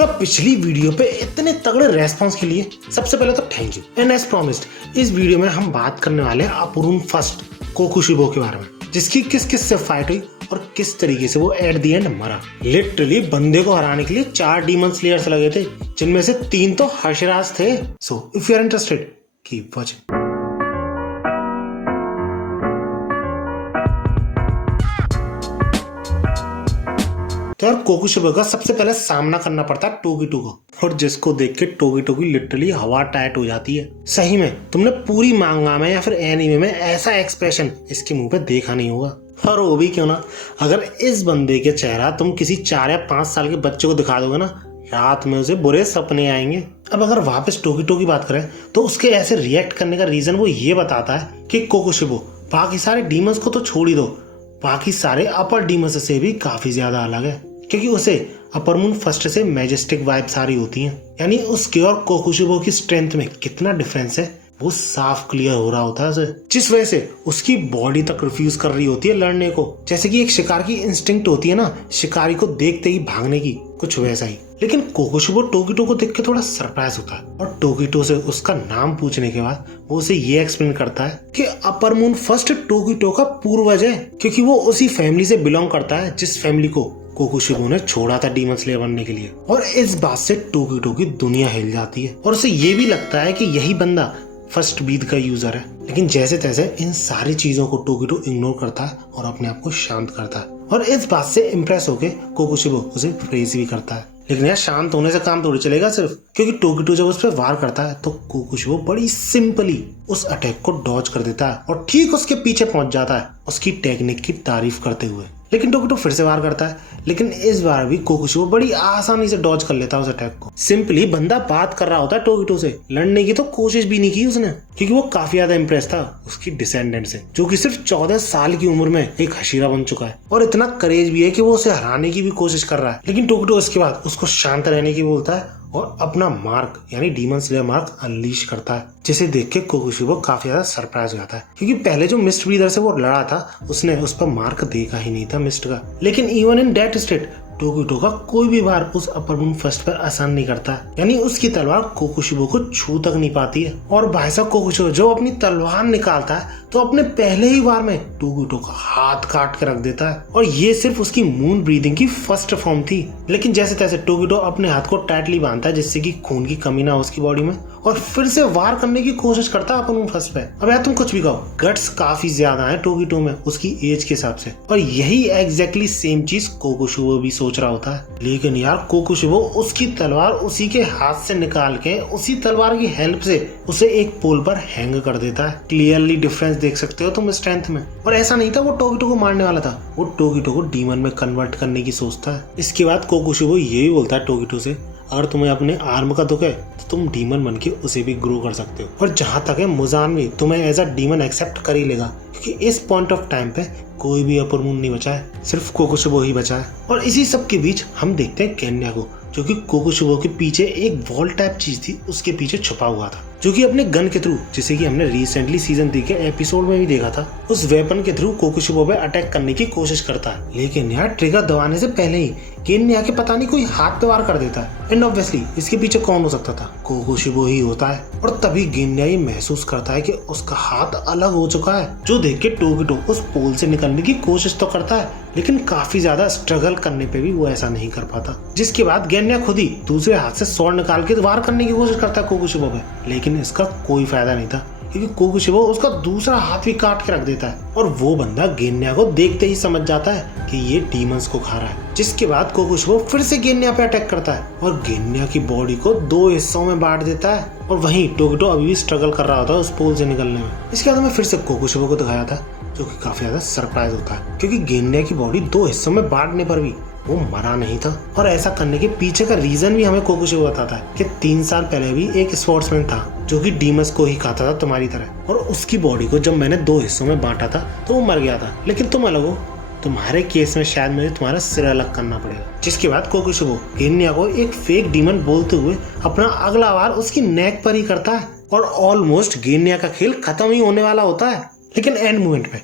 तो पिछली वीडियो पे इतने तगड़े रेस्पॉन्स के लिए सबसे पहले तो thank you. And as promised इस वीडियो में हम बात करने वाले हैं अपुरुन फर्स्ट कोकुशिबो के बारे में, जिसकी किस किस से फाइट हुई और किस तरीके से वो एट द एंड मरा। लिटरली बंदे को हराने के लिए 4 डीमन स्लेयर्स लगे थे, जिनमें से 3 तो हशराज थे। So if you are interested keep watching. तो यार कोकुशिबो का सबसे पहले सामना करना पड़ता है टोगीटो को, और जिसको देख के टोगीटो की लिटरली हवा टाइट हो जाती है। सही में तुमने पूरी मांगा में या फिर एनीमे में ऐसा एक्सप्रेशन इसके मुंह पे देखा नहीं होगा। और वो भी क्यों ना, अगर इस बंदे के चेहरा तुम किसी 4 या 5 साल के बच्चे को दिखा दोगे ना, रात में उसे बुरे सपने आएंगे। अब अगर वापस टोगीटो की बात करें तो उसके ऐसे रिएक्ट करने का रीजन वो ये बताता है कि कोकुशिबो बाकी सारे डीमंस को तो छोड़ ही दो, बाकी सारे अपर डीमंस से भी काफी ज्यादा अलग है, क्योंकि उसे अपुरुन फर्स्ट से मैजेस्टिक वाइब्स आ रही होती हैं। यानी उसके और कोकुशिबो की स्ट्रेंथ में कितना डिफरेंस है वो साफ क्लियर हो रहा होता है उसे, जिस वजह से उसकी बॉडी तक रिफ्यूज कर रही होती है लड़ने को। जैसे कि एक शिकार की इंस्टिंक्ट होती है ना, शिकारी को देखते ही भागने की, कुछ वैसा ही। लेकिन कोकुशिबो टोगीटो को देख के थोड़ा सरप्राइज होता है, और टोगीटो से उसका नाम पूछने के बाद वो उसे ये एक्सप्लेन करता है कि अपुरुन फर्स्ट टोगीटो का पूर्वज है, क्योंकि वो उसी फैमिली से बिलोंग करता है जिस फैमिली को कोकुशिबो ने छोड़ा था डीमन स्लेयर बनने के लिए। और इस बात से टोगीटो की दुनिया हिल जाती है, और उसे ये भी लगता है कि यही बंदा फर्स्ट बीट का यूजर है। लेकिन जैसे तैसे इन सारी चीजों को टोगीटो इग्नोर करता है और अपने आप को शांत करता है, और इस बात से इम्प्रेस होके कोकुशिबो उसे प्रेज भी करता है। लेकिन यार शांत होने से काम थोड़ी चलेगा सिर्फ, क्योंकि टोगीटो जब उस पर वार करता है तो कोकुशिबो बड़ी सिंपली उस अटैक को डॉज कर देता है और ठीक उसके पीछे पहुंच जाता है उसकी टेक्निक की तारीफ करते हुए। लेकिन टोगीटो फिर से वार करता है, लेकिन इस बार भी कोकुशिबो बड़ी आसानी से डॉज कर लेता है उस अटैक को। सिंपली बंदा बात कर रहा होता है टोगीटो से, लड़ने की तो कोशिश भी नहीं की उसने, क्योंकि वो काफी ज्यादा इंप्रेस था उसकी डिसेंडेंट से, जो कि सिर्फ 14 साल की उम्र में एक हशीरा बन चुका है, और इतना करेज भी है कि वो उसे हराने की भी कोशिश कर रहा है। लेकिन टोगीटो इसके बाद उसको शांत रहने की बोलता है और अपना मार्क यानी डीमन स्लेयर मार्क अनलीश करता है, जिसे देख के कोकुशिबो काफी ज्यादा सरप्राइज हो जाता है, क्योंकि पहले जो मिस्ट ब्रीदर से वो लड़ा था उसने उस पर मार्क देखा ही नहीं था मिस्ट का। लेकिन इवन इन दैट स्टेट टोगीटो का कोई भी वार उस अपुरुन फर्स्ट पर आसान नहीं करता, यानी उसकी तलवार कोकुशिबो को छू तक नहीं पाती है। और भाई साहब कोकुशिबो जो अपनी तलवार निकालता है तो अपने पहले ही वार में टोगीटो का हाथ काट कर रख देता है, और ये सिर्फ उसकी मून ब्रीदिंग की फर्स्ट फॉर्म थी। लेकिन जैसे तैसे टोगीटो अपने हाथ को टाइटली बांधता है जिससे कि खून की कमी ना हो उसकी बॉडी में, और फिर से वार करने की कोशिश करता है अपुरुन फर्स्ट पे। अब यार तुम कुछ भी कहो, गट्स काफी ज्यादा है टोगीटो में उसकी एज के हिसाब से, और यही एग्जैक्टली सेम चीज कोकुशिबो भी सोच रहा होता है। लेकिन यार कोकुशिबो उसकी तलवार उसी के हाथ से निकाल के उसी तलवार की हेल्प से उसे एक पोल पर हैंग कर देता है। क्लियरली डिफरेंस देख सकते हो तुम स्ट्रेंथ में। और ऐसा नहीं था वो टोगीटो को मारने वाला था, वो टोगीटो को डीमन में कन्वर्ट करने की सोचता है। इसके बाद कोकुशिबो ये भी बोलता है टोगीटो से, अगर तुम्हें अपने आर्म का दुख है तो तुम डीमन बन के उसे भी ग्रो कर सकते हो, और जहां तक है मुजान भी तुम्हें एज अ डीमन एक्सेप्ट कर ही लेगा, क्योंकि इस पॉइंट ऑफ टाइम पे कोई भी अपुरुन नहीं बचा है, सिर्फ कोकुशिबो ही बचा है। और इसी सब के बीच हम देखते हैं गेन्या को, जो कि कोकुशिबो के पीछे एक वॉल टाइप चीज थी उसके पीछे छुपा हुआ था, जो कि अपने गन के थ्रू, जिसे कि हमने रिसेंटली सीजन 3 के एपिसोड में भी देखा था, उस वेपन के थ्रू कोकुशिबो पे अटैक करने की कोशिश करता है। लेकिन यार ट्रिगर दबाने से पहले ही गेन्या के पता नहीं कोई हाथ पे वार कर देता है, एंड ऑब्वियसली इसके पीछे कौन हो सकता था, कोकुशिबो ही होता है। और तभी गेन्या ये महसूस करता है कि उसका हाथ अलग हो चुका है, जो देख के टोगीटो उस पोल से निकलने की कोशिश तो करता है, लेकिन काफी ज्यादा स्ट्रगल करने पे भी वो ऐसा नहीं कर पाता। जिसके बाद गेन्या खुद ही दूसरे हाथ से स्वॉर्ड निकाल के वार करने की कोशिश करता है कोकुशिबो पे, लेकिन इसका कोई फायदा नहीं था, क्योंकि कोकुशिबो उसका दूसरा हाथ भी काट के रख देता है, और वो बंदा गेन्या को देखते ही समझ जाता है कि ये डीमंस को खा रहा है। जिसके बाद कोकुशिबो फिर से गेन्या पे अटैक करता है और गेन्या की बॉडी को 2 हिस्सों में बांट देता है, और वहीं टोगीटो अभी भी स्ट्रगल कर रहा होता है उस पोल से निकलने में। इसके बाद हमें फिर से कोकुशिबो को दिखाया था, जो कि काफी ज्यादा सरप्राइज होता है, क्योंकि गेन्या की बॉडी 2 हिस्सों में बांटने पर भी वो मरा नहीं था। और ऐसा करने के पीछे का रीजन भी हमें कोकुशिबो बताता है कि 3 साल पहले भी एक स्पोर्ट्समैन था जो कि डीमंस को ही खाता था तुम्हारी तरह, और उसकी बॉडी को जब मैंने 2 हिस्सों में बांटा था तो वो मर गया था। लेकिन तुम अलग हो, तुम्हारे केस में शायद मुझे तुम्हारा सिर अलग करना पड़ेगा। जिसके बाद कोकुशिबो गेन्या को एक फेक डीमन बोलते हुए अपना अगला वार उसकी नेक पर ही करता है, और ऑलमोस्ट गेन्या का खेल खत्म ही होने वाला होता है। लेकिन एंड मोमेंट पे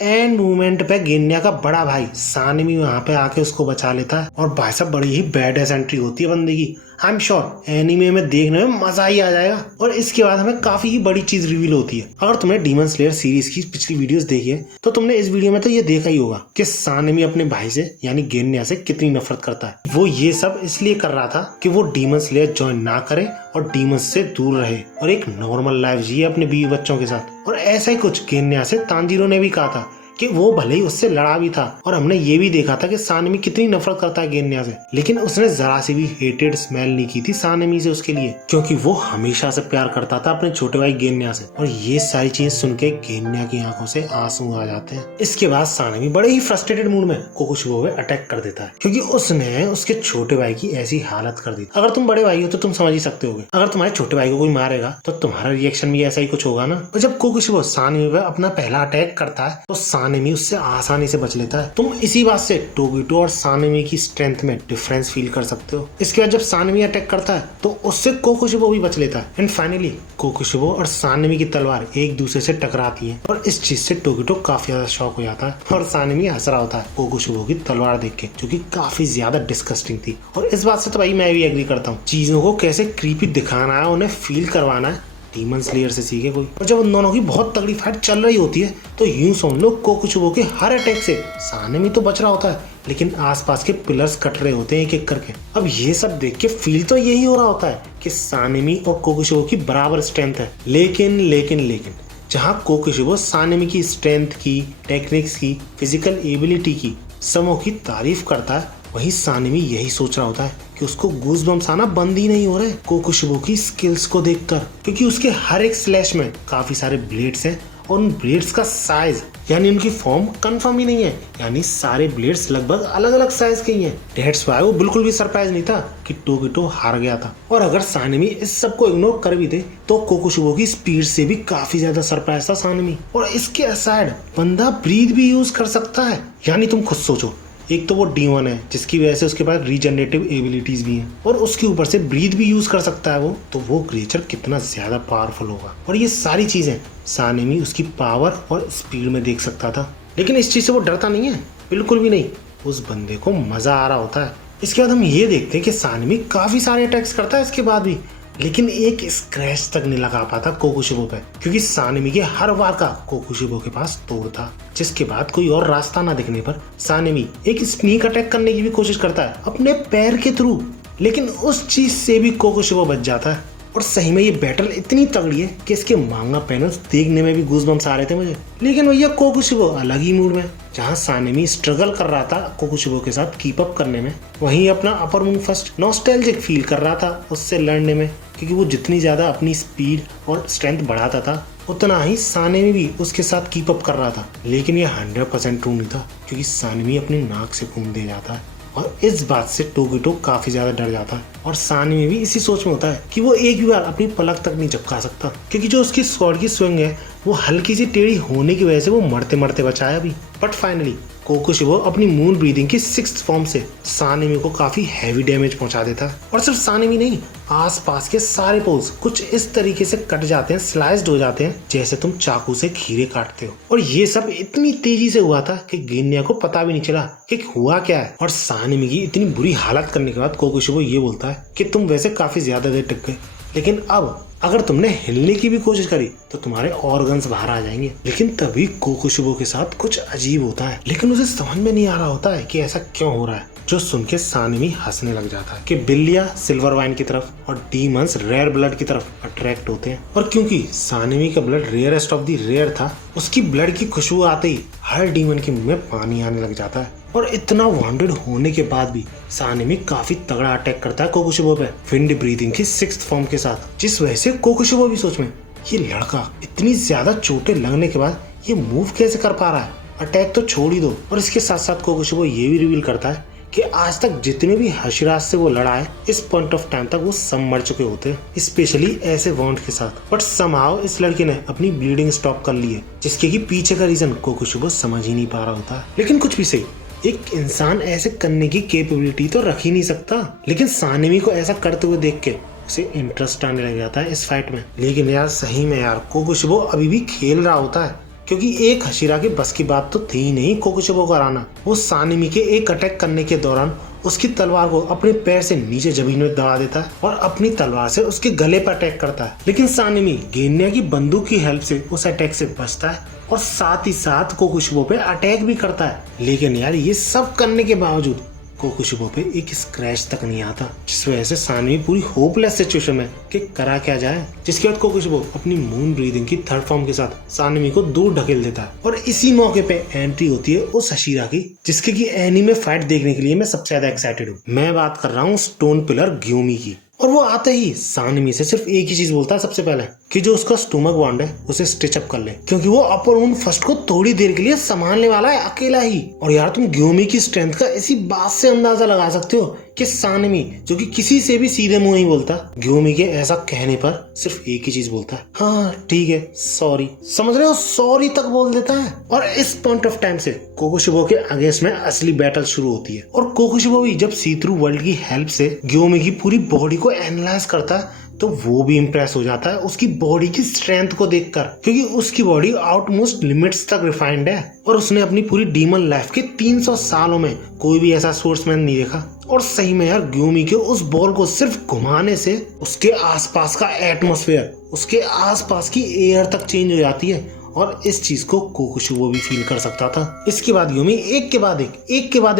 एंड मूवमेंट पे गेन्या का बड़ा भाई सानमी वहां पे आके उसको बचा लेता है और भाई साहब बड़ी ही बैड एंट्री होती है बंदे की। आई एम श्योर एनीमे में देखने में मजा ही आ जाएगा। और इसके बाद हमें काफी ही बड़ी चीज रिवील होती है। अगर तुमने डीमन स्लेयर सीरीज की पिछली वीडियोस देखी है तो तुमने इस वीडियो में तो ये देखा ही होगा कि सानमी अपने भाई से यानी गेन्या से कितनी नफरत करता है। वो ये सब इसलिए कर रहा था कि वो डीमन स्लेयर ज्वाइन ना करे और डीमंस से दूर रहे और एक नॉर्मल लाइफ जिए अपने बीवी बच्चों के साथ। और ऐसा ही कुछ गेन्या से तांजीरो ने भी कहा था कि वो भले ही उससे लड़ा भी था और हमने ये भी देखा था कि सानमी कितनी नफरत करता है गेन्या से, लेकिन उसने जरा सी भी हेटेड स्मेल नहीं की थी सानमी से उसके लिए, क्योंकि वो हमेशा से प्यार करता था अपने छोटे भाई गेन्या से। और ये सारी चीज सुन के गेन्या की आंखों से आंसू आ जाते हैं। इसके बाद सानमी बड़े ही फ्रस्ट्रेटेड मूड में कोकुशिबो पे अटैक कर देता है क्योंकि उसने उसके छोटे भाई की ऐसी हालत कर दी। अगर तुम बड़े भाई हो तो तुम समझ ही सकते होगे, अगर तुम्हारे छोटे भाई को कोई मारेगा तो तुम्हारा रिएक्शन भी ऐसा ही कुछ होगा ना। और जब कोकुशिबो सानमी पे अपना पहला अटैक करता है तो सानमी उससे आसानी से बच लेता है। तुम इसी बात से टोगीटो और सानमी की स्ट्रेंथ में डिफरेंस फील कर सकते हो। इसके बाद जब सानमी अटैक करता है तो उससे कोकुशिबो भी बच लेता है एंड फाइनली कोकुशिबो और सानमी की तलवार एक दूसरे से टकराती है और इस चीज से टोगीटो काफी ज्यादा शॉक हो जाता है और सानमी हंस रहा होता है कोकुशिबो की तलवार देख के, जो कि काफी ज्यादा डिस्कस्टिंग थी। और इस बात से तो भाई मैं भी एग्री करता हूँ, चीजों को कैसे क्रीपी दिखाना है, उन्हें फील करवाना है, डीमन स्लेयर से सीखे कोई। और जब उन दोनों की बहुत तगड़ी फाइट चल रही होती है तो यूं समझ लो कोकुशिबो के हर अटैक से सानमी तो बच रहा होता है लेकिन आसपास के पिलर्स कट रहे होते हैं एक एक करके। अब ये सब देख के फील तो यही हो रहा होता है कि सानमी और कोकुशिबो की बराबर स्ट्रेंथ है। लेकिन लेकिन लेकिन जहाँ कोकुशिबो सानमी की स्ट्रेंथ की, टेक्निक्स की, फिजिकल एबिलिटी की, समों की तारीफ करता है, वहीं सानमी यही सोच रहा होता है कि उसको गूज़बम्स आना बंद ही नहीं हो रहे कोकुशिबो की स्किल्स को देखकर, क्योंकि उसके हर एक स्लैश में काफी सारे ब्लेड्स हैं और उन ब्लेड्स का साइज यानी उनकी फॉर्म कंफर्म ही नहीं है, यानी सारे ब्लेड्स लगभग अलग अलग साइज के ही हैं। दैट्स व्हाई वो बिल्कुल भी सरप्राइज नहीं था कि टोगीटो हार गया था। और अगर सानमी इस सब को इग्नोर कर भी दे तो कोकुशिबो की स्पीड से भी काफी ज्यादा सरप्राइज था सानमी। और इसके असाइड बंदा ब्रीथ भी यूज कर सकता है, यानी तुम खुद सोचो, एक तो वो D1 है जिसकी वजह से उसके पास रीजनरेटिव एबिलिटीज भी हैं और उसके ऊपर से ब्रीथ भी यूज कर सकता है तो वो क्रिएचर कितना ज्यादा पावरफुल होगा। और ये सारी चीजें सानमी उसकी पावर और स्पीड में देख सकता था, लेकिन इस चीज से वो डरता नहीं है, बिल्कुल भी नहीं। उस बंदे को मजा आ रहा होता है। इसके बाद हम ये देखते हैं कि सानमी काफी सारे अटैक्स करता है इसके बाद भी, लेकिन एक स्क्रैच तक नहीं लगा पाता कोकुशिबो पे, क्योंकि सानमी के हर वार का कोकुशिबो के पास तोड़ था। जिसके बाद कोई और रास्ता ना दिखने पर सानमी एक स्नीक अटैक करने की भी कोशिश करता है अपने पैर के थ्रू, लेकिन उस चीज से भी कोकुशिबो बच जाता है। और सही में ये बैटल इतनी तगड़ी है कि इसके मांगा पैनल्स देखने में भी गूज़बम्स आ रहे थे मुझे। लेकिन भैया कोकुशिबो अलग ही मूड में, जहाँ सानमी स्ट्रगल कर रहा था कोकुशिबो के साथ कीप अप करने में, वहीं अपना upper moon first nostalgic feel कर रहा था उससे लड़ने में, क्योंकि वो जितनी ज्यादा अपनी स्पीड और स्ट्रेंथ बढ़ाता था उतना ही सानमी भी उसके साथ कीप अप कर रहा था। लेकिन ये 100% ट्रू नहीं था, क्योंकि सानमी अपनी नाक से खून दे जाता है और इस बात से टोगीटो काफी ज्यादा डर जाता है। और सानमी भी इसी सोच में होता है कि वो एक भी बार अपनी पलक तक नहीं झपका सकता, क्योंकि जो उसकी स्वॉर्ड की स्विंग है वो हल्की सी टेढ़ी होने की वजह से वो मरते मरते बचाया भी। बट फाइनली कोकुशिबो अपनी मून ब्रीदिंग की 6th फॉर्म से सानमी को काफी हैवी डैमेज पहुंचा देता है। और सिर्फ सानमी नहीं, आसपास के सारे पोल्स कुछ इस तरीके से कट जाते हैं, स्लाइस्ड हो जाते हैं जैसे तुम चाकू से खीरे काटते हो। और ये सब इतनी तेजी से हुआ था कि गेन्या को पता भी नहीं चला कि हुआ क्या है। और सानमी की इतनी बुरी हालत करने के बाद कोकुशिबो ये बोलता है कि तुम वैसे काफी ज्यादा देर टिक गए, लेकिन अब अगर तुमने हिलने की भी कोशिश करी तो तुम्हारे ऑर्गन्स बाहर आ जाएंगे। लेकिन तभी कोकुशिबो के साथ कुछ अजीब होता है, लेकिन उसे समझ में नहीं आ रहा होता है कि ऐसा क्यों हो रहा है, जो सुन के सानमी हंसने लग जाता है कि बिल्लियां सिल्वर वाइन की तरफ और डीमंस रेयर ब्लड की तरफ अट्रैक्ट होते हैं। और क्योंकि सानमी का blood rarest of the rare था, उसकी ब्लड की खुशबू आते ही हर डीमन के मुंह में पानी आने लग जाता है। और इतना वांटेड होने के बाद भी सानमी काफी तगड़ा अटैक करता है कोकुशिबो पे विंड ब्रीदिंग की 6th फॉर्म के साथ, जिस वजह से कोकुशिबो भी सोच में ये लड़का इतनी ज्यादा चोटें लगने के बाद ये मूव कैसे कर पा रहा है, अटैक तो छोड़ ही दो। और इसके साथ साथ कोकुशिबो ये भी रिवील करता है कि आज तक जितने भी हशिराज से वो लड़ा है, इस पॉइंट ऑफ टाइम तक वो सब मर चुके होते हैं, स्पेशली ऐसे वॉन्ट के साथ। बट समहाउ इस लड़के ने अपनी ब्लीडिंग स्टॉप कर ली है, जिसके की पीछे का रीजन कोकुशिबो समझ ही नहीं पा रहा होता। लेकिन कुछ भी सही, एक इंसान ऐसे करने की कैपेबिलिटी तो रख ही नहीं सकता, लेकिन सानमी को ऐसा करते हुए देख के उसे इंटरेस्ट आने लग जाता है इस फाइट में। लेकिन यार सही में यार कोकुशिबो अभी भी खेल रहा होता है, क्योंकि एक हशीरा के बस की बात तो थी ही नहीं कोकुशिबा को हराना। वो सानिमी के एक अटैक करने के दौरान उसकी तलवार को अपने पैर से नीचे जमीन में दबा देता है और अपनी तलवार से उसके गले पर अटैक करता है। लेकिन सानिमी गेन्या की बंदूक की हेल्प से उस अटैक से बचता है और साथ ही साथ कोकुशिबा पे अटैक भी करता है। लेकिन यार ये सब करने के बावजूद कोकुशिबा पे एक स्क्रैच तक नहीं आता, जिस वजह से सानिमी पूरी होपलेस सिचुएशन में कि करा क्या जाए। जिसके बाद कोकुशिबा अपनी मून ब्रीदिंग की थर्ड फॉर्म के साथ सानिमी को दूर ढकेल देता है और इसी मौके पे एंट्री होती है उस हशीरा की जिसके की एनीमे फाइट देखने के लिए मैं सबसे ज्यादा एक्साइटेड हूँ। मैं बात कर रहा हूँ स्टोन पिलर ग्यूमी की। और वो आते ही सानिमी से सिर्फ एक ही चीज बोलता है सबसे पहले कि जो उसका स्टोमक बाउंड है उसे स्टिच अप कर ले, क्योंकि वो अपर वुंड फर्स्ट को थोड़ी देर के लिए संभालने वाला है अकेला ही। और यार तुम ग्यूमी की स्ट्रेंथ का इसी बात से अंदाजा लगा सकते हो कि सानिमी जो कि किसी से भी सीधे मुंह नहीं बोलता, ग्यूमी के ऐसा कहने पर सिर्फ एक ही चीज बोलता है, हाँ ठीक है सॉरी। समझ रहे हो, सॉरी तक बोल देता है। और इस पॉइंट ऑफ टाइम से कोकुशिबा के अगेंस्ट में असली बैटल शुरू होती है। और कोकुशिबा भी जब सी थ्रू वर्ल्ड की हेल्प से ग्यूमी की पूरी बॉडी को एनालाइज करता है तो वो भी इम्प्रेस हो जाता है उसकी बॉडी की स्ट्रेंथ को देखकर, क्योंकि उसकी बॉडी आउटमोस्ट लिमिट्स तक रिफाइंड है और उसने अपनी पूरी डीमन लाइफ के 300 सालों में कोई भी ऐसा स्पोर्ट्समैन नहीं देखा। और सही में यार ग्यूमी के उस बॉल को सिर्फ घुमाने से उसके आसपास का एटमॉस्फेयर, उसके आसपास की एयर तक चेंज हो जाती है और इस चीज को कोकुशिबा भी फील कर सकता था। इसके बाद ग्यूमी एक के बाद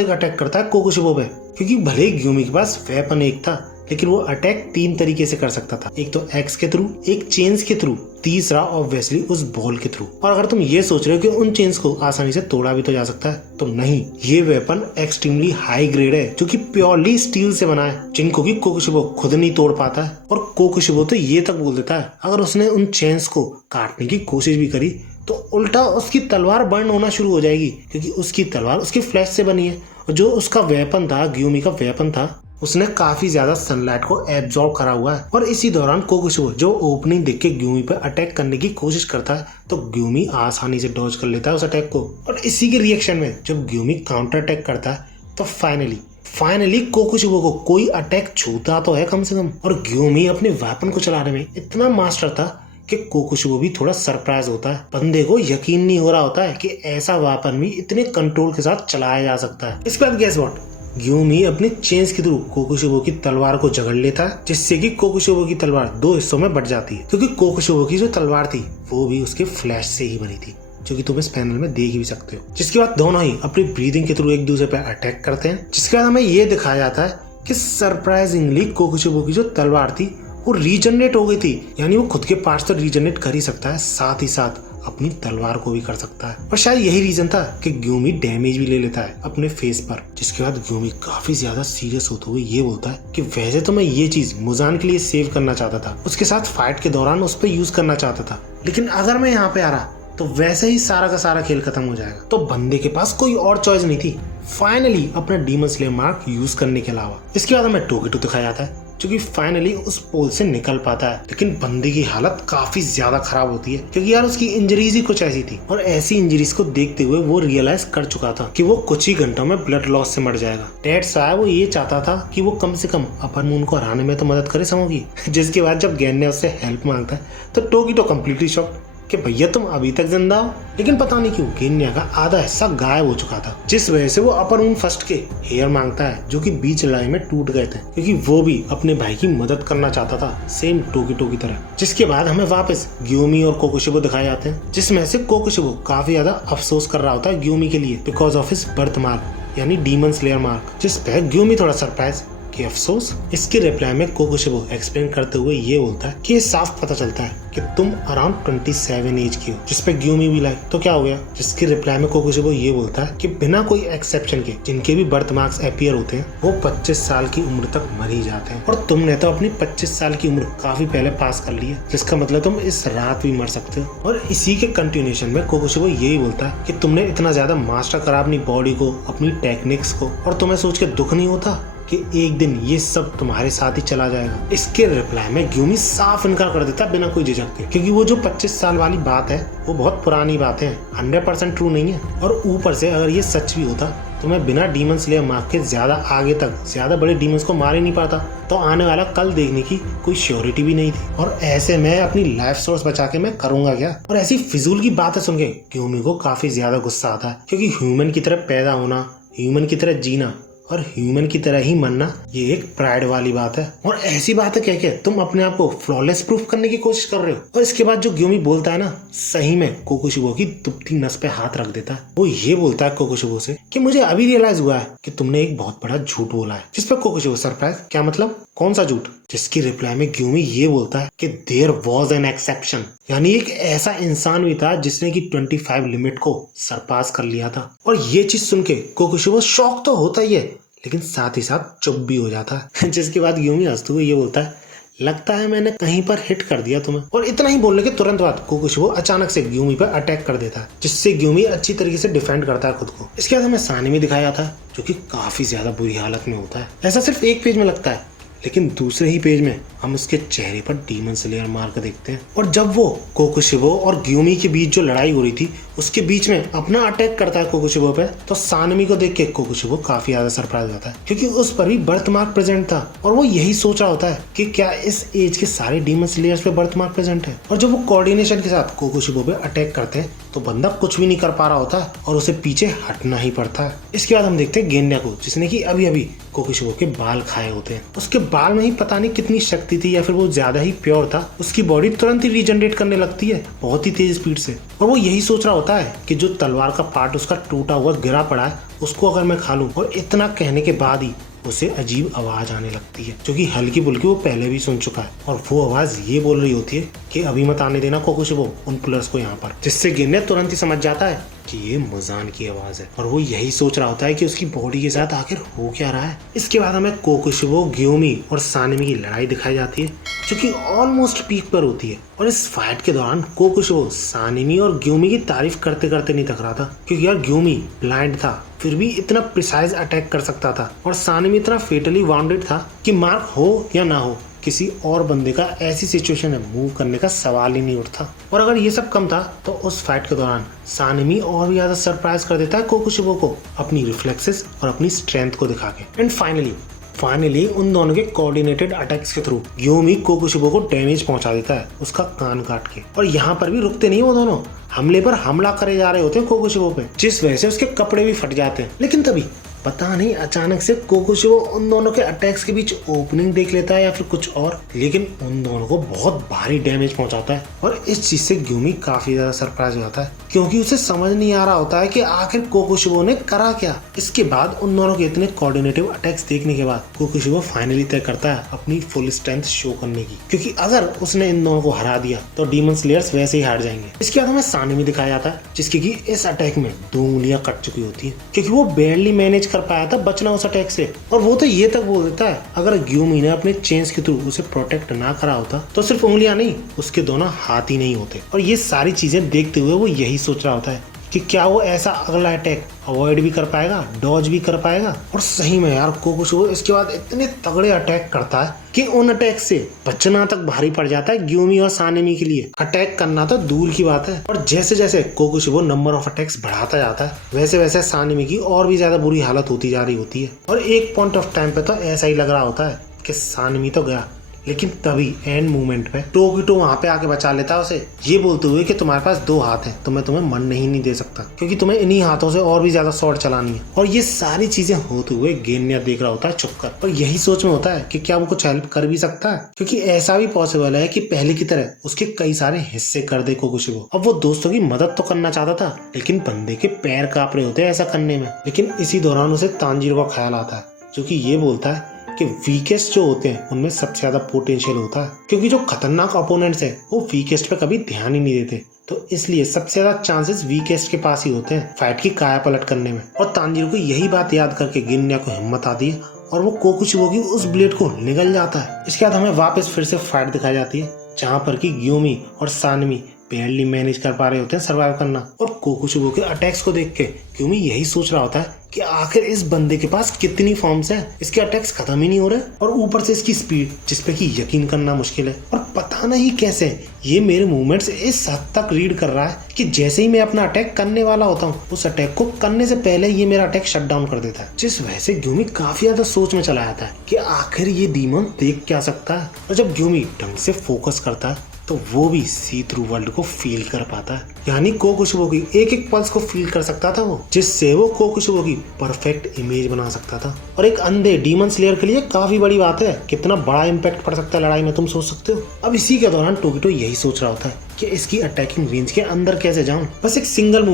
एक अटैक करता है कोकुशिबा पे, क्योंकि भले ही ग्यूमी के पास वेपन एक था लेकिन वो अटैक 3 तरीके से कर सकता था, एक तो एक्स के थ्रू, एक चेन्स के थ्रू, तीसरा ऑब्वियसली उस बॉल के थ्रू। और अगर तुम ये सोच रहे हो कि उन चेन्स को आसानी से तोड़ा भी तो जा सकता है, तो नहीं, ये वेपन एक्सट्रीमली हाई ग्रेड है जो कि प्योरली स्टील से बना है, जिनको कि कोकुशिबा खुद नहीं तोड़ पाता है। और कोकुशिबा तो ये तक बोल देता है अगर उसने उन चेन्स को काटने की कोशिश भी करी तो उल्टा उसकी तलवार बर्न होना शुरू हो जाएगी, क्योंकि उसकी तलवार उसकी फ्लैश से बनी है और जो उसका वेपन था, ग्यूमी का वेपन था, उसने काफी ज्यादा सनलाइट को एब्जॉर्ब करा हुआ है। और इसी दौरान कोकुशिबा जो ओपनिंग देख के ग्यूमी पर अटैक करने की कोशिश करता है तो ग्यूमी आसानी से डॉज कर लेता है उस अटैक को। और इसी के रिएक्शन में जब ग्यूमी काउंटर अटैक करता है तो फाइनली कोकुशिबा को कोई अटैक छूता तो है कम से कम। और ग्यूमी अपने वेपन को चलाने में इतना मास्टर था कि कोकुशिबा भी थोड़ा सरप्राइज होता है। बंदे को यकीन नहीं हो रहा होता है कि ऐसा वेपन भी इतने कंट्रोल के साथ चलाया जा सकता है। इसके बाद गेस व्हाट, ग्यूमी अपने चेन्स के थ्रू कोकुशिबा की तलवार को जकड़ लेता है, जिससे कि कोकुशिबा की तलवार 2 हिस्सों में बट जाती है, क्योंकि कोकुशिबा की जो तलवार थी वो भी उसके फ्लैश से ही बनी थी, जो कि तुम इस पैनल में देख भी सकते हो। जिसके बाद दोनों ही अपनी ब्रीदिंग के थ्रू एक दूसरे पे अटैक करते हैं। जिसके बाद हमें ये दिखाया जाता है कि सरप्राइजिंगली कोकुशिबा की जो तलवार थी वो रीजनरेट हो गई थी, यानी वो खुद के पार्ट्स तो रीजनरेट कर ही सकता है, साथ ही साथ अपनी तलवार को भी कर सकता है। और शायद यही रीजन था कि ग्यूमी डैमेज भी ले लेता है अपने फेस पर। जिसके बाद ग्यूमी काफी ज्यादा सीरियस होते हुए ये बोलता है कि वैसे तो मैं ये चीज मुजान के लिए सेव करना चाहता था, उसके साथ फाइट के दौरान उस पर यूज करना चाहता था, लेकिन अगर मैं यहाँ पे आ रहा तो वैसे ही सारा का सारा खेल खत्म हो जाएगा। तो बंदे के पास कोई और चॉइस नहीं थी फाइनली अपना डीमन स्लेयर मार्क यूज करने के अलावा। इसके बाद हमें टोकीटो दिखाया जाता है जो कि फाइनली उस पोल से निकल पाता है, लेकिन बंदे की हालत काफी ज्यादा खराब होती है, क्योंकि यार उसकी इंजरीज ही कुछ ऐसी थी। और ऐसी इंजरीज को देखते हुए वो रियलाइज कर चुका था कि वो कुछ ही घंटों में ब्लड लॉस से मर जाएगा। डेट्स वो ये चाहता था कि वो कम से कम अपर मून को हराने में तो मदद करे समो की। जिसके बाद जब गैन ने उससे हेल्प मांगता है तो टोकीटो कम्प्लीटली शॉक्ड कि भैया तुम अभी तक जिंदा हो। लेकिन पता नहीं क्यों गेन्या का आधा हिस्सा गायब हो चुका था, जिस वजह से वो अपर मून फर्स्ट के हेयर मांगता है जो कि बीच लड़ाई में टूट गए थे, क्योंकि वो भी अपने भाई की मदद करना चाहता था सेम टोकीटो की तरह। जिसके बाद हमें वापस ग्यूमी और कोकुशिबा दिखाए जाते हैं, जिसमें से कोकुशिबा काफी ज्यादा अफसोस कर रहा होता है ग्यूमी के लिए because of his birth mark, यानी डीमन स्लेयर मार्क। जिस पे ग्यूमी थोड़ा सरप्राइज कि अफसोस। इसके रिप्लाई में कोकुशिबा एक्सप्लेन करते हुए ये बोलता है कि ये साफ पता चलता है कि तुम अराउंड 27 एज की हो। जिस पे ग्यूमी भी लाइक तो क्या हो गया, जिसके रिप्लाई में कोकुशिबा ये बोलता है कि बिना कोई एक्सेप्शन के जिनके भी बर्थ मार्क्स अपीयर होते हैं वो 25 साल की उम्र तक मर ही जाते हैं, और तुमने तो अपनी 25 साल की उम्र काफी पहले पास कर ली है, जिसका मतलब तुम इस रात भी मर सकते हो। और इसी के कंटिन्यूएशन में कोकुशिबा यही बोलता है कि तुमने इतना ज्यादा मास्टर करा अपनी बॉडी को, अपनी टेक्निक्स को, और तुम्हें सोच के दुख नहीं होता कि एक दिन ये सब तुम्हारे साथ ही चला जाएगा। इसके रिप्लाई में ग्यूमी साफ इनकार कर देता बिना कोई झिझक के, क्योंकि वो जो 25 साल वाली बात है वो बहुत पुरानी बात है, 100% ट्रू नहीं है। और ऊपर से अगर ये सच भी होता तो मैं बिना डीमन स्लेयर मार्क के ज्यादा आगे तक ज्यादा बड़े डीमंस को मार ही नहीं पाता, तो आने वाला कल देखने की कोई श्योरिटी भी नहीं थी। और ऐसे में अपनी लाइफ सोर्स बचा के मैं करूंगा क्या। और ऐसी फिजूल की बातें सुन के ग्यूमी को काफी ज्यादा गुस्सा आता है, क्योंकि ह्यूमन की तरह पैदा होना, ह्यूमन की तरह जीना और ह्यूमन की तरह ही मरना, ये एक प्राइड वाली बात है। और ऐसी बातें कह के तुम अपने आप को फ्लॉलेस प्रूफ करने की कोशिश कर रहे हो। और इसके बाद जो ग्यूमी बोलता है ना, सही में कोकोशिबो की दुबती नस पे हाथ रख देता है। वो ये बोलता है कोकोशिबो से कि मुझे अभी रियलाइज हुआ है कि तुमने एक बहुत बड़ा झूठ बोला है। जिस पे कोकोशिबो सरप्राइज, क्या मतलब, कौन सा झूठ। जिसकी रिप्लाई में ग्यूमी ये बोलता है कि देयर वॉज एन एक्सेप्शन, यानी एक ऐसा इंसान भी था जिसने की 25 लिमिट को सरपास कर लिया था। और ये चीज सुन के कोकोशिबो शॉक तो होता ही है, लेकिन साथ ही साथ चुप भी हो जाता है। जिसके बाद ग्यूमी हंसते हुए ये बोलता है, लगता है मैंने कहीं पर हिट कर दिया तुम्हें। और इतना ही बोलने के तुरंत बाद कोकोशिबो अचानक से ग्यूमी पर अटैक कर देता है, जिससे ग्यूमी अच्छी तरीके से डिफेंड करता है खुद को। इसके बाद हमें सानिमी दिखाया था, जो कि काफी ज्यादा बुरी हालत में होता है। ऐसा सिर्फ एक पेज में लगता है, लेकिन दूसरे ही पेज में हम उसके चेहरे पर डीमन स्लेयर मार्क देखते हैं। और जब वो कोकोशिबो और ग्यूमी के बीच जो लड़ाई हो रही थी, उसके बीच में अपना अटैक करता है कोकोशिबो पे, तो सानमी को देख के कोकोशिबो काफी ज्यादा सरप्राइज होता है, क्योंकि उस पर भी बर्थ मार्क प्रेजेंट था। और वो यही सोच रहा होता है कि क्या इस एज के सारे डीमन स्लेयर्स पे बर्थ मार्क प्रेजेंट है। और जब वो कोऑर्डिनेशन के साथ कोकोशिबो पे अटैक करते हैं, तो बंदा कुछ भी नहीं कर पा रहा होता है और उसे पीछे हटना ही पड़ता है। इसके बाद हम देखते हैं गेन्या को, जिसने की अभी अभी कोकोशिबो के बाल खाए होते हैं। उसके बाल में ही पता नहीं कितनी शक्ति थी, या फिर वो ज्यादा ही प्योर था। उसकी बॉडी तुरंत ही रीजनरेट करने लगती है बहुत ही तेज स्पीड से। और वो यही सोच रहा होता है कि जो तलवार का पार्ट उसका टूटा हुआ गिरा पड़ा है, उसको अगर मैं खा लूं। और इतना कहने के बाद ही उसे अजीब आवाज आने लगती है, जो कि हल्की फुल्की वो पहले भी सुन चुका है। और वो आवाज ये बोल रही होती है कि अभी मत आने देना कोकोशिबो उन प्लेयर्स को यहाँ पर। जिससे गेन्या तुरंत ही समझ जाता है कि ये मुजान की आवाज है। और वो यही सोच रहा होता है कि उसकी बॉडी के साथ आखिर हो क्या रहा है। इसके बाद हमें कोकोशिबो, ग्यूमी और सानमी की लड़ाई दिखाई जाती है, जो कि ऑलमोस्ट पीक पर होती है। और इस फाइट के दौरान कोकोशिबो सानमी और ग्यूमी की तारीफ करते करते नहीं थक रहा था, क्योंकि यार ग्यूमी ब्लाइंड था, फिर भी इतना प्रिसाइज अटैक कर सकता था। और सानमी इतना फेटली वाउंडेड था कि मार्क हो या ना हो, किसी और बंदे का ऐसी सिचुएशन में मूव करने का सवाल ही नहीं उठता। और अगर ये सब कम था, तो उस फाइट के दौरान सानमी और भी ज्यादा सरप्राइज कर देता है कोकोशिबो को अपनी रिफ्लेक्सेस और अपनी स्ट्रेंथ को दिखा के। एंड फाइनली उन दोनों के कोऑर्डिनेटेड अटैक्स के थ्रू ग्यूमी कोकोशिबो को डैमेज पहुंचा देता है, उसका कान काट के। और यहाँ पर भी रुकते नहीं वो दोनों, हमले पर हमला करे जा रहे होते हैं कोकोशिबो पे, जिस वजह से उसके कपड़े भी फट जाते हैं। लेकिन तभी पता नहीं अचानक से कोकोशिबो उन दोनों के अटैक्स के बीच ओपनिंग देख लेता है या फिर कुछ और, लेकिन उन दोनों को बहुत भारी डैमेज पहुंचाता है। और इस चीज से ग्यूमी काफी ज्यादा सरप्राइज हो जाता है, क्योंकि उसे समझ नहीं आ रहा होता है कि आखिर कोकोशिबो ने करा क्या। इसके बाद उन दोनों के इतने कोऑर्डिनेटिव अटैक्स देखने के बाद कोकोशिबो फाइनली तय करता है अपनी फुल स्ट्रेंथ शो करने की, क्योंकि अगर उसने इन दोनों को हरा दिया तो डीमन स्लेयर्स वैसे ही हार जाएंगे। इसके बाद हमें सानमी दिखाया जाता है, जिसकी की इस अटैक में 2 उंगलियां कट चुकी होती है, क्योंकि वो बेयरली मैनेज कर पाया था बचना उस अटैक से। और वो तो ये तक बोल देता है, अगर ग्यूमी ने अपने चेन्स के थ्रू उसे प्रोटेक्ट ना करा होता, तो सिर्फ उंगलियां नहीं, उसके दोनों हाथ ही नहीं होते। और ये सारी चीजें देखते हुए वो यही सोच रहा होता है कि क्या वो ऐसा अगला अटैक अवॉइड भी कर पाएगा, डॉज भी कर पाएगा। और सही में यार कोकोशिबो इसके बाद इतने तगड़े अटैक करता है कि उन अटैक से बचना तक भारी पड़ जाता है ग्यूमी और सानमी के लिए। अटैक करना तो दूर की बात है। और जैसे जैसे कोकोशिबो नंबर ऑफ अटैक्स बढ़ाता जाता है, वैसे वैसे सानमी की और भी ज्यादा बुरी हालत होती जा रही होती है। और एक पॉइंट ऑफ टाइम पे तो ऐसा ही लग रहा होता है कि सानमी तो गया, लेकिन तभी एंड मोमेंट पे टोकिटो वहां पे आके बचा लेता है उसे, ये बोलते हुए कि तुम्हारे पास 2 हाथ हैं, तो मैं तुम्हें मन नहीं दे सकता, क्योंकि तुम्हें इन्हीं हाथों से और भी ज्यादा शॉट चलानी है। और ये सारी चीजें होते हुए गेन्या देख रहा होता है चुपकर, और यही सोच में होता है कि क्या वो कुछ हेल्प कर भी सकता है, क्योंकि ऐसा भी पॉसिबल है कि पहले की तरह उसके कई सारे हिस्से कर दे कोकोशिबो। अब वो दोस्तों की मदद तो करना चाहता था, लेकिन बंदे के पैर कांप रहे होते हैं ऐसा करने में। लेकिन इसी दौरान उसे तांजीरो का ख्याल आता है, जो कि ये बोलता है कि वीकेस्ट जो होते हैं उनमें सबसे ज्यादा पोटेंशियल होता है, क्योंकि जो खतरनाक अपोनेंट्स हैं वो वीकेस्ट पे कभी ध्यान ही नहीं देते, तो इसलिए सबसे ज्यादा चांसेस वीकेस्ट के पास ही होते हैं फाइट की काया पलट करने में। और तांजीरो को यही बात याद करके गेन्या को हिम्मत आती है और वो कोकोशिबो की उस ब्लेड को निगल जाता है। इसके बाद हमें वापस फिर से फाइट दिखाई जाती है, जहाँ पर कि ग्यूमी और सानमी barely मैनेज कर पा रहे होते हैं सर्वाइव करना। और कोकुशिबो के अटैक्स को देख के क्योमी यही सोच रहा होता है कि आखिर इस बंदे के पास कितनी फॉर्म्स है, इसके अटैक्स खत्म ही नहीं हो रहे, और ऊपर से इसकी स्पीड जिसपे कि यकीन करना मुश्किल है। और पता नहीं कैसे ये मेरे मूवमेंट्स इस हद तक रीड कर रहा है कि जैसे ही मैं अपना अटैक करने वाला होता हूँ, उस अटैक को करने से पहले ये मेरा अटैक शट डाउन कर देता है। जिस वजह से ग्यूमी काफी ज्यादा सोच में चला जाता है कि आखिर ये डीमन देख क्या सकता है। और जब ग्यूमी ढंग से फोकस करता है तो वो भी सी थ्रू वर्ल्ड को फील कर पाता है, यानी कोकुशिबो की एक एक पल्स को फील कर सकता था वो, जिससे वो कोकुशिबो की परफेक्ट इमेज बना सकता था। और एक अंधे डीमन स्लेयर के लिए काफी बड़ी बात है, कितना बड़ा इम्पैक्ट पड़ सकता है लड़ाई में, तुम सोच सकते हो। अब इसी के दौरान टोकिटो यही सोच रहा होता है कि इसकी अटैकिंग रेंज के अंदर कैसे जाऊं। बस एक सिंगल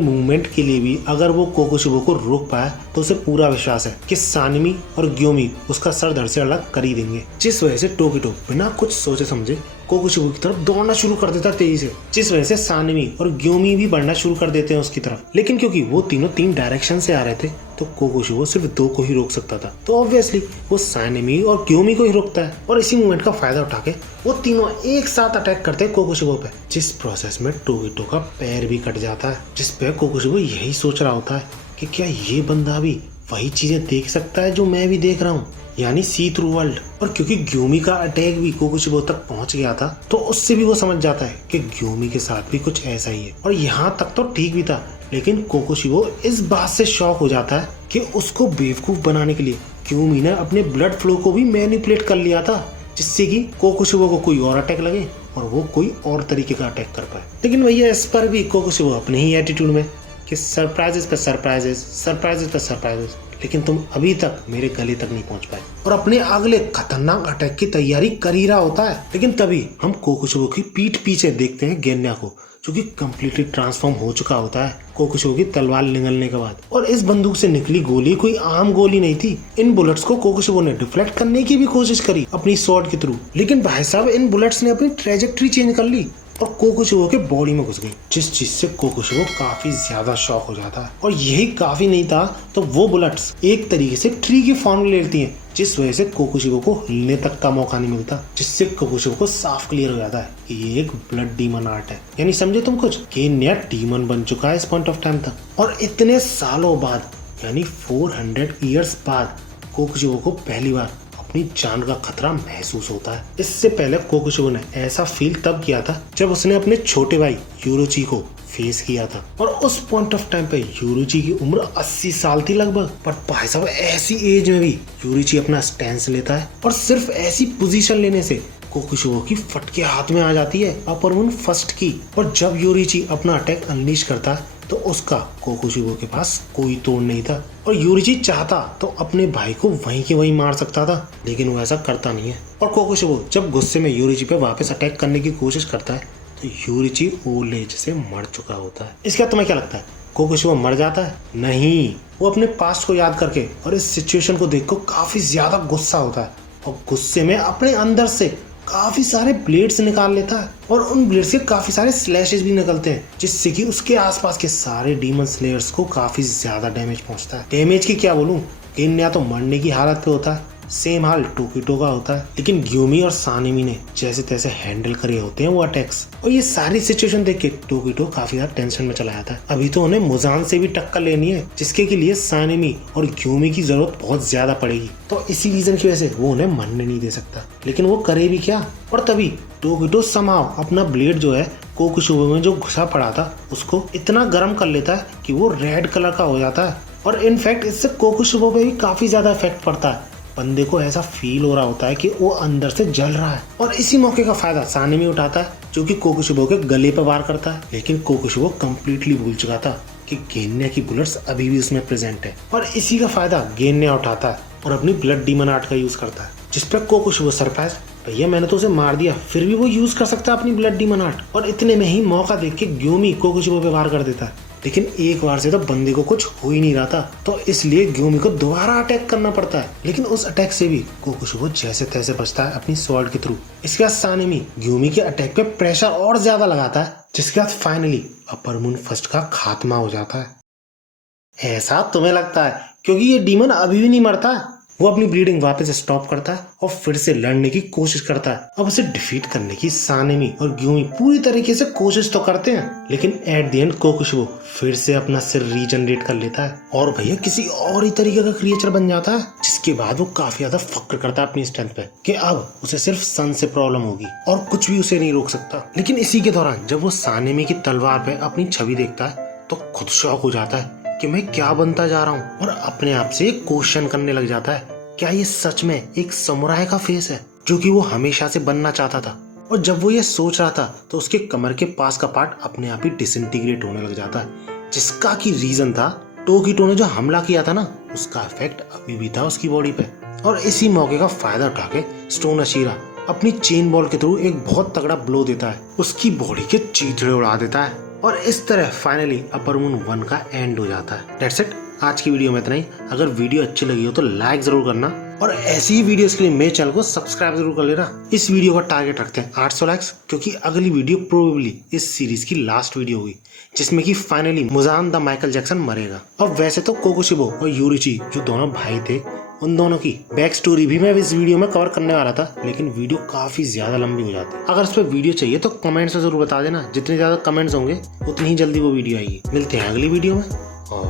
मूवमेंट के लिए भी अगर वो कोकुशिबो को रोक पाया तो उसे पूरा विश्वास है कि सानिमी और ग्योमी उसका सर धड़ से अलग कर ही देंगे। जिस वजह से टोकिटो बिना कुछ सोचे समझे कोकुशिबो की तरफ दौड़ना शुरू कर देता है तेजी से, जिस वजह से सानिमी और ग्योमी भी बढ़ना शुरू कर देते हैं उसकी तरफ। लेकिन क्योंकि वो तीनों 3 डायरेक्शन से आ रहे थे तो कोकुशिबो सिर्फ 2 को ही रोक सकता था, तो ऑब्वियसली वो सानिमी और ग्योमी को ही रोकता है। और इसी मूवमेंट का फायदा उठा के वो तीनों एक साथ अटैक करते हैं कोकुशिबो पे, जिस प्रोसेस में टोकिटो का पैर भी कट जाता है। जिस पे कोकुशिबो यही सोच रहा होता है कि क्या ये बंदा भी वही चीजें देख सकता है जो मैं भी देख रहा हूँ, यानी सी थ्रू वर्ल्ड। और क्योंकि ग्योमी का अटैक भी कोकुशिबो तक पहुंच गया था तो उससे भी वो समझ जाता है कि ग्योमी के साथ भी कुछ ऐसा ही है। और यहाँ तक तो ठीक भी था, लेकिन कोकुशिबो इस बात से शॉक हो जाता है कि उसको बेवकूफ बनाने के लिए ग्योमी ने अपने ब्लड फ्लो को भी मैनिपुलेट कर लिया था, जिससे कि कोकुशिबो को कोई और अटैक लगे और वो कोई और तरीके का अटैक कर पाए। लेकिन भैया इस पर भी कोकुशिबो अपने ही एटीट्यूड में कि सरप्राइजेस पे सरप्राइजेस, लेकिन तुम अभी तक मेरे गले तक नहीं पहुंच पाए, और अपने अगले खतरनाक अटैक की तैयारी कर ही रहा होता है। लेकिन तभी हम कोकुशिबो की पीठ पीछे देखते हैं गेन्या को, जो कि कम्प्लीटली ट्रांसफॉर्म हो चुका होता है कोकुशिबो की तलवार निगलने के बाद। और इस बंदूक से निकली गोली कोई आम गोली नहीं थी। इन बुलेट्स को कोकुशिबो ने डिफ्लेक्ट करने की भी कोशिश करी अपनी स्वॉर्ड के थ्रू, लेकिन भाई साहब इन बुलेट्स ने अपनी ट्रेजेक्ट्री चेंज कर ली और कोकुशिबो के बॉडी में घुस गई, जिस चीज से कोकुशिबो काफी ज्यादा शॉक हो जाता है। और यही काफी नहीं था तो वो बुलेट्स एक तरीके से ट्री की फॉर्म ले लेती हैं, जिस वजह से कोकुशिबो को हिलने तक का मौका नहीं मिलता, जिससे कोकुशिबो को साफ क्लियर हो जाता है कि ये एक ब्लड डीमन आर्ट है। यानी समझे तुम कुछ कि नया डीमन बन चुका है इस पॉइंट ऑफ टाइम तक। और इतने सालों बाद यानी 400 ईयर्स बाद कोकुशिबो को पहली बार अपनी जान का खतरा महसूस होता है। इससे पहले कोकुशिबो ने ऐसा फील तब किया था जब उसने अपने छोटे भाई योरुची को फेस किया था, और उस पॉइंट ऑफ टाइम पे योरुची की उम्र 80 साल थी लगभग। बट भाई साहब ऐसी एज में भी योरुची अपना स्टैंस लेता है, और सिर्फ ऐसी पोजीशन लेने से कोकुशिबो की फटके हाथ में आ जाती है अपर मून फर्स्ट की। और जब योरुची अपना अटैक अनलीश करता है तो उसका कोकुशिबो के पास कोई तोड़ नहीं था, और योरुची चाहता तो अपने भाई को वहीं के वहीं मार सकता था, लेकिन वो ऐसा करता नहीं है। और कोकुशिबो जब गुस्से में योरुची पे वापस अटैक करने की कोशिश करता है तो योरुची ओल्ड एज से मर चुका होता है। इसके बाद तुम्हें क्या लगता है, कोकुशिबो मर जाता है? नहीं, वो अपने पास्ट को याद करके और इस सिचुएशन को देखकर काफी ज्यादा गुस्सा होता है, और गुस्से में अपने अंदर से काफी सारे ब्लेड्स निकाल लेता है, और उन ब्लेड्स के काफी सारे स्लैशेस भी निकलते हैं, जिससे कि उसके आसपास के सारे डीमन स्लेयर्स को काफी ज्यादा डैमेज पहुंचता है। डैमेज की क्या बोलूं, गेन्या तो मरने की हालत पे होता है, सेम हाल टोकिटो का होता है, लेकिन ग्योमी और सानिमी ने जैसे तैसे हैंडल करे होते हैं वो अटैक्स। और ये सारी सिचुएशन देख के टोकिटो काफी ज्यादा टेंशन में चला जाता है। अभी तो उन्हें मुजान से भी टक्कर लेनी है, जिसके के लिए सानिमी और ग्योमी की जरूरत बहुत ज्यादा पड़ेगी, तो इसी रीजन की वजह से वो उन्हें मरने नहीं दे सकता। लेकिन वो करे भी क्या, और तभी टोकिटो समाव अपना ब्लेड जो है कोकुशिबो में जो घुसा पड़ा था उसको इतना गर्म कर लेता है कि वो रेड कलर का हो जाता है, और इनफैक्ट इससे कोकुशिबो पे भी काफी ज्यादा इफेक्ट पड़ता है। बंदे को ऐसा फील हो रहा होता है कि वो अंदर से जल रहा है, और इसी मौके का फायदा सानिमी उठाता है, जो कि कोकुशिबो के गले पर वार करता है। लेकिन कोकुशिबो कंप्लीटली भूल चुका था कि गेन्या की बुलेट्स अभी भी उसमें प्रेजेंट है, और इसी का फायदा गेन्या उठाता है और अपनी ब्लड डीमन आर्ट का यूज करता है, जिस पर कोकुशिबो सरप्राइज, भैया मैंने तो उसे मार दिया फिर भी वो यूज कर सकता है अपनी ब्लड डीमन आर्ट। और इतने में ही मौका देख के ग्योमी कोकुशिबो पे वार कर देता है, लेकिन एक बार से तो बंदे को कुछ हो ही नहीं रहा था, तो इसलिए ग्योमी को दोबारा अटैक करना पड़ता है। लेकिन उस अटैक से भी कोकुशिबो जैसे तैसे बचता है अपनी स्वॉर्ड के थ्रू। इसके बाद सानिमी ग्योमी के अटैक पे प्रेशर और ज्यादा लगाता है, जिसके बाद फाइनली अपर मून फर्स्ट का खात्मा हो जाता है। ऐसा तुम्हें लगता है क्योंकि ये डीमन अभी भी नहीं मरता? वो अपनी ब्रीडिंग वापस स्टॉप करता है और फिर से लड़ने की कोशिश करता है। अब उसे डिफीट करने की सानेमी और ग्यूमी पूरी तरीके से कोशिश तो करते हैं, लेकिन एट द एंड कोकुशिबो फिर से अपना सिर रीजनरेट कर लेता है और भैया किसी और ही तरीके का क्रिएचर बन जाता है, जिसके बाद वो काफी ज्यादा फक्र करता है अपनी स्ट्रेंथ पे कि अब उसे सिर्फ सन से प्रॉब्लम होगी और कुछ भी उसे नहीं रोक सकता। लेकिन इसी के दौरान जब वो सानेमी की तलवार पे अपनी छवि देखता है तो खुद शॉक हो जाता है कि मैं क्या बनता जा रहा हूँ और अपने आप से क्वेश्चन करने लग जाता है, क्या ये सच में एक समुराई का फेस है जो कि वो हमेशा से बनना चाहता था। और जब वो ये सोच रहा था तो उसके कमर के पास का पार्ट अपने आप ही डिसइंटीग्रेट होने लग जाता है, जिसका की रीजन था टोकीटो ने जो हमला किया था ना, उसका इफेक्ट अभी भी था उसकी बॉडी पे। और इसी मौके का फायदा उठा के स्टोन अशीरा अपनी चेन बॉल के थ्रू एक बहुत तगड़ा ब्लो देता है, उसकी बॉडी के चीथड़े उड़ा देता है और इस तरह फाइनली अपर मून 1 का एंड हो जाता है। दैट्स इट, आज की वीडियो में इतना ही। अगर वीडियो अच्छी लगी हो तो लाइक जरूर करना और ऐसी ही वीडियोस के लिए मेरे चैनल को सब्सक्राइब जरूर कर लेना। इस वीडियो का टारगेट रखते हैं 800 लाइक्स, क्योंकि अगली वीडियो प्रोबेबली इस सीरीज की लास्ट वीडियो होगी जिसमें कि finally Muzan the Michael Jackson मरेगा। अब वैसे तो कोकुशिबो और यूरिची जो दोनों भाई थे, उन दोनों की बैक स्टोरी भी मैं इस वीडियो में कवर करने वाला था, लेकिन वीडियो काफी ज्यादा लंबी हो जाती है। अगर इस पर वीडियो चाहिए तो कमेंट्स में जरूर बता देना, जितने ज्यादा कमेंट्स होंगे उतनी ही जल्दी वो वीडियो आएगी। मिलते हैं अगली वीडियो में और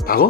भागो।